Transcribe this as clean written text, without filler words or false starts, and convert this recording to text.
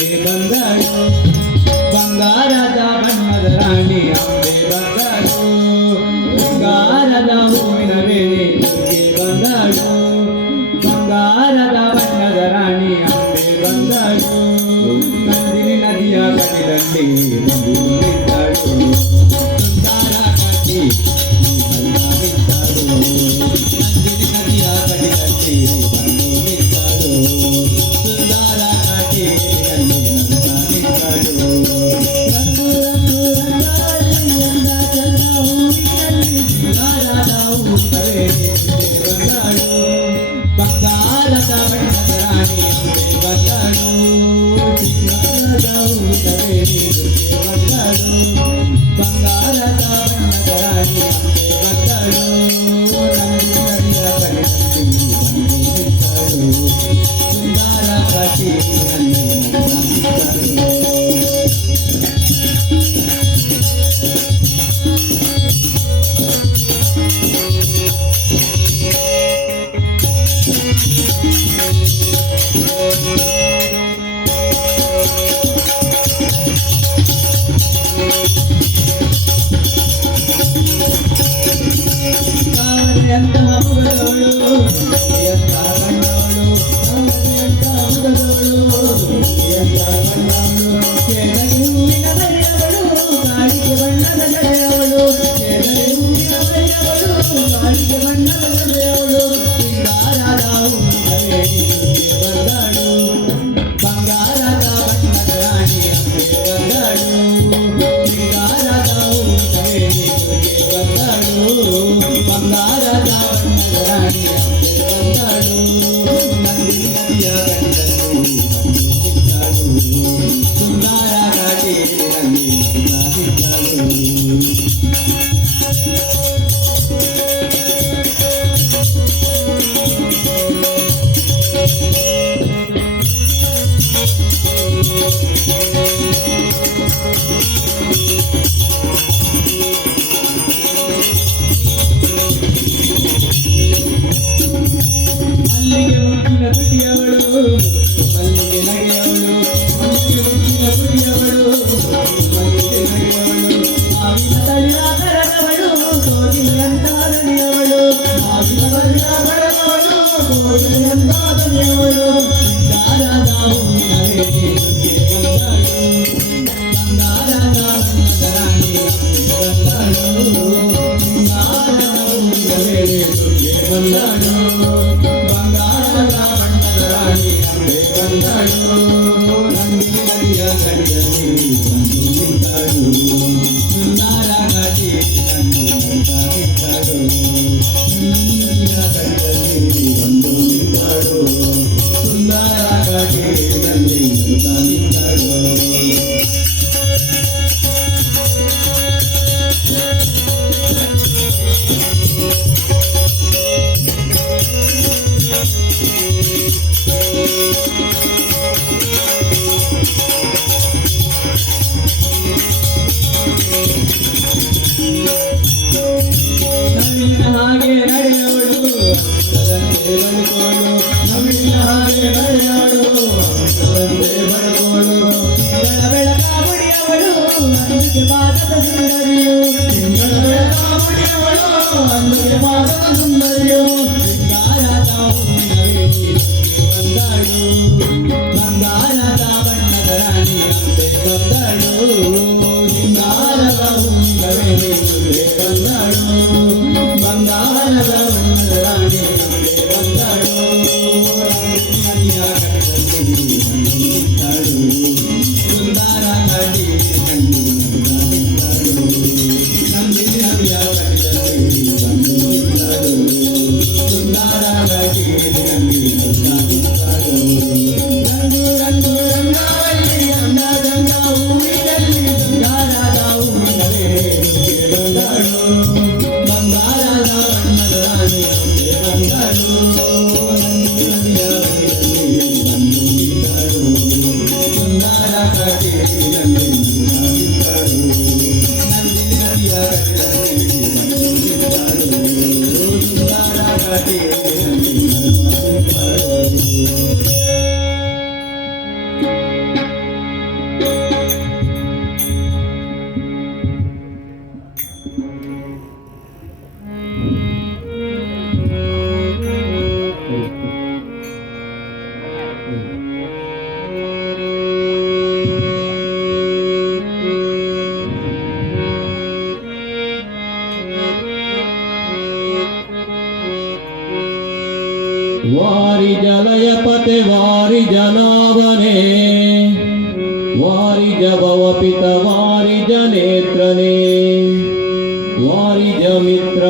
ಬಂದಳು ಬಂಗಾರದ ಬಣ್ಣದ ರಾಣಿ ಅಂಬೆ ಬಂದಳು ಬಂಗಾರದ ಹೂವಿನ ವೇಳೆ ಬಂದಳು ಬಂಗಾರದ ಬಣ್ಣದ ರಾಣಿ ಅಂಬೆ ಬಂದಳು ನಂದಿನಿ ನದಿಯ ಕಡೆಯಲ್ಲಿ ನಿಂತಳು ಸುಂದರ ಕಟ್ಟಿ ನಂದಿನಿ ನದಿಯ ಕಡೆಯಲ್ಲಿ ನಿಂತಳು ಸುಂದರ ಕಟ್ಟಿ ನಿಂತಳು ರಂಗು ರಂಗು ರಂಗಾಲಿ ಅಂದ ಚಂದ ಹೂವಿನಲ್ಲಿ ಬಂಗಾರದ ಹೂವಿನವೇ ಬಂದಳು ಬಂಗಾರದ ಬಣ್ಣದ ರಾಣಿ ಬಂದಳು ಬಂಗಾರದ ಹೂವಿನವೇ ಬಂದಳು ಬಂಗಾರದ ಬಣ್ಣದ ರಾಣಿ ಬಂದಳು ನಂದಿನಿಯ ಕಡೆಯಲ್ಲಿ ನಿಂತಳು ಸುಂದರ ಕಾಟಿ ಎಂತ ಮುಗದೋಳು ಎಂತ ಕಣ್ಣೋಳು ಎಂತ ಮುಗದೋಳು ಎಂತ ಕಣ್ಣೋಳು ಕೇಳಲಿ ಹೂವಿನ ಬರೆಯವಳು ಗಾಳಿಗೆ ಬಣ್ಣದ ಸೆಳೆಯವಳು ಕೇಳಲಿ ಹೂವಿನ ಬರೆಯವಳು ಗಾಳಿಗೆ ಬಣ್ಣದ ಸೆಳೆಯವಳು ಬಂಗಾರದ ಹೂವಿನ ವೇದಿಕೆ ಬಂದಳು ಬಂಗಾರದ ಬಣ್ಣದ ರಾಣಿ ಬಂದಳು ಬಂಗಾರದ ಹೂವಿನ ವೇದಿಕೆ ಬಂದಳು ಬಂಗಾರದ ಬಣ್ಣದ ರಾಣಿ ಬಂದಳು ನಂದಿನಿ ನದಿಯ ಕಡೆಯಲ್ಲಿ ನಿಂತಳು ಸುಂದರ ಘಾಟಿಯಲ್ಲಿ ನಿಂತಳು ಮಲ್ಲಿಗೆ ಮುಟ್ಟಿನ ತುಟಿಯವಳು ಮಲ್ಲಿಗೆ ನಗೆಯವಳು ಮಲ್ಲಿಗೆ ಮುಟ್ಟಿನ ತುಟಿಯವಳು ಮಲ್ಲಿಗೆ ನಗೆಯವಳು ಮಾವಿನ ತಳಿಯ ಕರಗವಳು ಕೋಗಿಲೆಯಂತ ದನಿಯವಳು ಮಾವಿನ ತಳಿಯ ಕರಗವಳು ಕೋಗಿಲೆಯಂತ ದನಿಯವಳು ಬಂಗಾರದ ಹೂವಿನ ವೇದಿಕೆ ಬಂದಳು ಬಂಗಾರದ ಬಣ್ಣದ ರಾಣಿ ಬಂದಳು ಬಂಗಾರದ ಹೂವಿನ ವೇದಿಕೆ ಬಂದಳು ಬಂಗಾರದ ಬಣ್ಣದ ರಾಣಿ ಬಂದಳು ನಂದಿನಿ ನದಿಯ ಕಡೆಯಲ್ಲಿ ನಿಂತಳು ಸುಂದರ ಘಾಟಿ ನಿಂತಳು ನದಿಯ ಕಡೆಯಲ್ಲಿ ನಿಂತಳು ಸುಂದರ ಘಾಟಿಯಲ್ಲಿ ನಿಂತಳು ನವಿಲಿನ ಹಾಗೆ ನಡೆಯವಳು ಸದಂತೆ ಬದುಕೋಳು ನವಿಲಿನ ಹಾಗೆ ನಡೆಯವಳು ಸದಂತೆ ಬದುಕೋಳು ತಿಂಗಳ ಬೆಳಕ ಮುಡಿಯವಳು ಅಂದಿಗೆ ಪಾದದ ಸುಂದರಿಯು ತಿಂಗಳ ಬೆಳಕ ಮುಡಿಯವಳು ಅಂದಿಗೆ ಪಾದದ ಸುಂದರಿಯು ಬಂಗಾರದ ಹೂವಿನ ವೇದಿಕೆ ಬಂದಳು ಬಂಗಾರದ ಬಣ್ಣದ ರಾಣಿ ಅಂಬೆ ಬಂದಳು ಬಂಗಾರದ ಹೂವಿನ ವೇದಿಕೆ ಬಂದಳು ಬಂಗಾರದ ಬಣ್ಣದ ರಾಣಿ ಅಂಬೆ ಬಂದಳು ನದಿಯ ಕಡೆಯಲ್ಲಿ ನಿಂತಳು ಸುಂದರ ಘಾಟಿ ನಿಂತಳು ನಂದಿನಿ ನದಿಯ ಕಡೆಯಲ್ಲಿ ನಿಂತಳು ಸುಂದರ ಘಾಟಿ ನಿಂತಳು ರಂಗು ರಂಗು ರಂಗಾವಲ್ಲಿ ಅಂದ ಗಂಗ ಹೂವಿನಲ್ಲಿ ಬಂಗಾರದ ಹೂವಿನ ವೇದಿಕೆ ಬಂದಳು ಬಂಗಾರದ ಬಣ್ಣದ ರಾಣಿ ಬಂದಳು ನಂದಿನಿ ನದಿಯ ಕಡೆಯಲ್ಲಿ ನಿಂತಳು ಸುಂದರ ಘಾಟಿಯಲ್ಲಿ ನಿಂತಳು ನಂದಿನಿ ನದಿಯ ಕಡೆಯಲ್ಲಿ ನಿಂತಳು ಸುಂದರ ಘಾಟಿಯಲ್ಲಿ ನಿಂತಳು ವಾರಿಜ ಲಯಪತೆ ವಾರಿಜ ನಾವನೇ ವಾರಿಜ ಭವಪಿತ ವಾರಿಜ ನೇತ್ರನೇ ವಾರಿಜ ಮಿತ್ರ